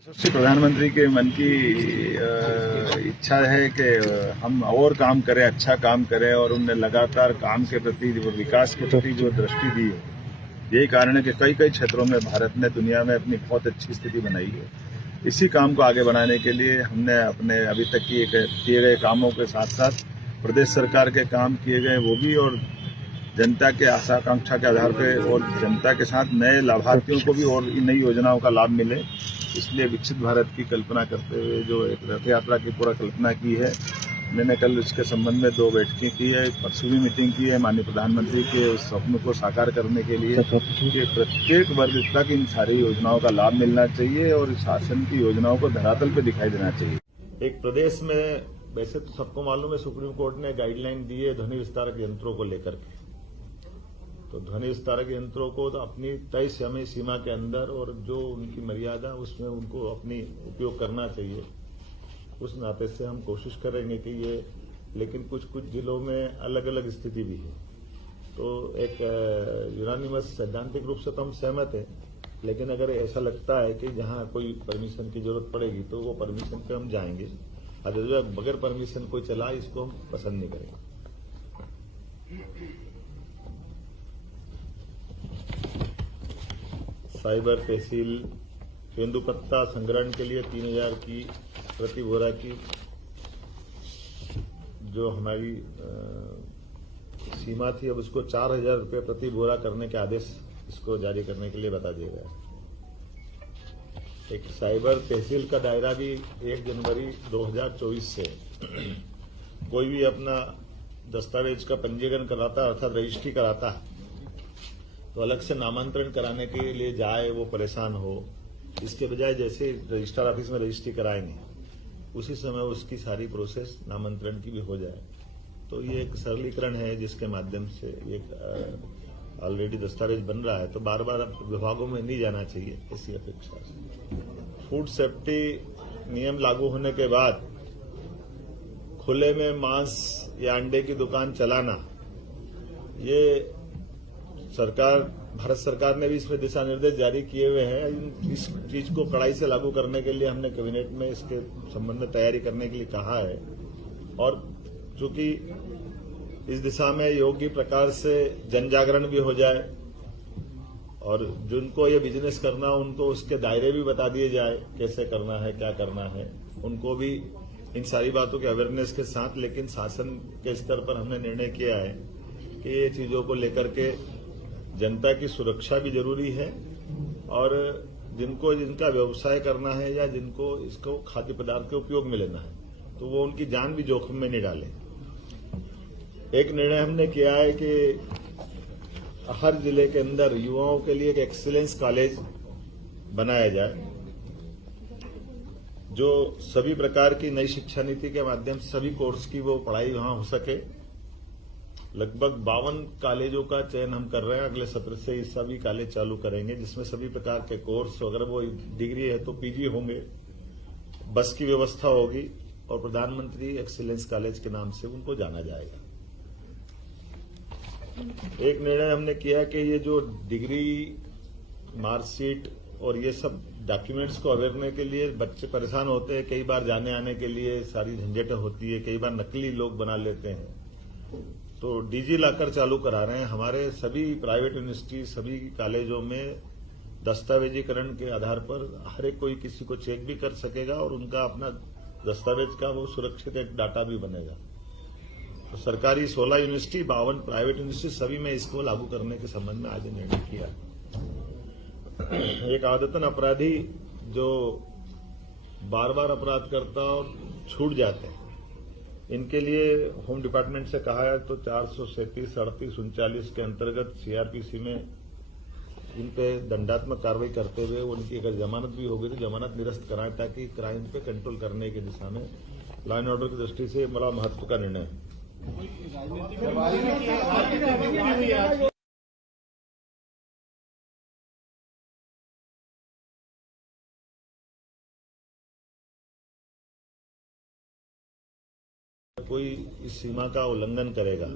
यशस्वी प्रधानमंत्री के मन की इच्छा है कि हम और काम करें, अच्छा काम करें, और उनने लगातार काम के प्रति, विकास के प्रति जो दृष्टि दी है, यही कारण है कि कई कई क्षेत्रों में भारत ने दुनिया में अपनी बहुत अच्छी स्थिति बनाई है। इसी काम को आगे बढ़ाने के लिए हमने अपने अभी तक किए गए कामों के साथ साथ प्रदेश सरकार के काम किए गए वो भी, और जनता के आशा आकांक्षा के आधार पर और जनता के साथ नए लाभार्थियों को भी और नई योजनाओं का लाभ मिले, इसलिए विकसित भारत की कल्पना करते हुए जो एक रथ यात्रा की पूरा कल्पना की है। मैंने कल इसके संबंध में 2 बैठकें की है, परसों भी मीटिंग की है माननीय प्रधानमंत्री के उस स्वप्न को साकार करने के लिए कि प्रत्येक वर्ग तक इन सारी योजनाओं का लाभ मिलना चाहिए और शासन की योजनाओं को धरातल पर दिखाई देना चाहिए। एक प्रदेश में वैसे तो सबको मालूम है, सुप्रीम कोर्ट ने गाइडलाइन दी है ध्वनि विस्तारक यंत्रों को लेकर के, तो ध्वनि विस्तारक यंत्रों को तो अपनी तय समय सीमा के अंदर और जो उनकी मर्यादा उसमें उनको अपनी उपयोग करना चाहिए। उस नाते से हम कोशिश करेंगे कि ये, लेकिन कुछ कुछ जिलों में अलग अलग स्थिति भी है, तो एक यूनानिमस सैद्धांतिक रूप से तो हम सहमत हैं, लेकिन अगर ऐसा लगता है कि जहां कोई परमिशन की जरूरत पड़ेगी तो वो परमिशन पे हम जाएंगे। अगर बगैर परमिशन कोई चला, इसको हम पसंद नहीं करेंगे। साइबर तहसील तेंदुपत्ता संग्रहण के लिए 3000 की प्रति बोरा की जो हमारी सीमा थी, अब उसको 4000 रुपये प्रति बोरा करने के आदेश इसको जारी करने के लिए बता दिया गया। एक साइबर तहसील का दायरा भी 1 जनवरी 2024 से कोई भी अपना दस्तावेज का पंजीकरण कराता अर्थात रजिस्ट्री कराता तो अलग से नामांतरण कराने के लिए जाए वो परेशान हो, इसके बजाय जैसे रजिस्ट्रार ऑफिस में रजिस्ट्री कराएंगे उसी समय उसकी सारी प्रोसेस नामांतरण की भी हो जाए। तो ये एक सरलीकरण है जिसके माध्यम से एक ऑलरेडी दस्तावेज बन रहा है, तो बार बार विभागों में नहीं जाना चाहिए, ऐसी अपेक्षा है। फूड सेफ्टी नियम लागू होने के बाद खुले में मांस या अंडे की दुकान चलाना, ये भारत सरकार ने भी इसमें दिशा निर्देश जारी किए हुए हैं। इस चीज को कड़ाई से लागू करने के लिए हमने कैबिनेट में इसके संबंध में तैयारी करने के लिए कहा है, और चूंकि इस दिशा में योग्य प्रकार से जन जागरण भी हो जाए और जिनको ये बिजनेस करना उनको उसके दायरे भी बता दिए जाए, कैसे करना है, क्या करना है, उनको भी इन सारी बातों के अवेयरनेस के साथ। लेकिन शासन के स्तर पर हमने निर्णय किया है कि ये चीजों को लेकर के जनता की सुरक्षा भी जरूरी है, और जिनका व्यवसाय करना है या जिनको इसको खाद्य पदार्थ के उपयोग में लेना है तो वो उनकी जान भी जोखिम में नहीं डाले। एक निर्णय हमने किया है कि हर जिले के अंदर युवाओं के लिए एक एक्सीलेंस कॉलेज बनाया जाए, जो सभी प्रकार की नई शिक्षा नीति के माध्यम से सभी कोर्स की वो पढ़ाई वहां हो सके। लगभग 52 कॉलेजों का चयन हम कर रहे हैं, अगले सत्र से ये सभी कॉलेज चालू करेंगे जिसमें सभी प्रकार के कोर्स, अगर वो डिग्री है तो पीजी होंगे, बस की व्यवस्था होगी और प्रधानमंत्री एक्सीलेंस कॉलेज के नाम से उनको जाना जाएगा। एक निर्णय हमने किया कि ये जो डिग्री, मार्कशीट और ये सब डॉक्यूमेंट्स को अवेयरने के लिए बच्चे परेशान होते हैं, कई बार जाने आने के लिए सारी झंझटें होती है, कई बार नकली लोग बना लेते हैं, तो डीजी लॉकर चालू करा रहे हैं। हमारे सभी प्राइवेट यूनिवर्सिटी, सभी कॉलेजों में दस्तावेजीकरण के आधार पर हर एक कोई किसी को चेक भी कर सकेगा और उनका अपना दस्तावेज का वो सुरक्षित एक डाटा भी बनेगा। तो सरकारी 16 यूनिवर्सिटी, 52 प्राइवेट यूनिवर्सिटी, सभी में इसको लागू करने के संबंध में आज निर्णय किया। एक आदतन अपराधी जो बार बार अपराध करता और छूट जाते हैं, इनके लिए होम डिपार्टमेंट से कहा है तो 437, 38, 39 के अंतर्गत सीआरपीसी में इन पे दंडात्मक कार्रवाई करते हुए उनकी अगर जमानत भी होगी तो जमानत निरस्त कराएं, ताकि क्राइम पे कंट्रोल करने की दिशा में लॉ एंड ऑर्डर की दृष्टि से बड़ा महत्व का निर्णय है। कोई इस सीमा का उल्लंघन करेगा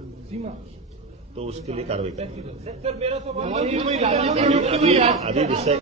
तो उसके लिए कार्रवाई करेंगे। अभी विषय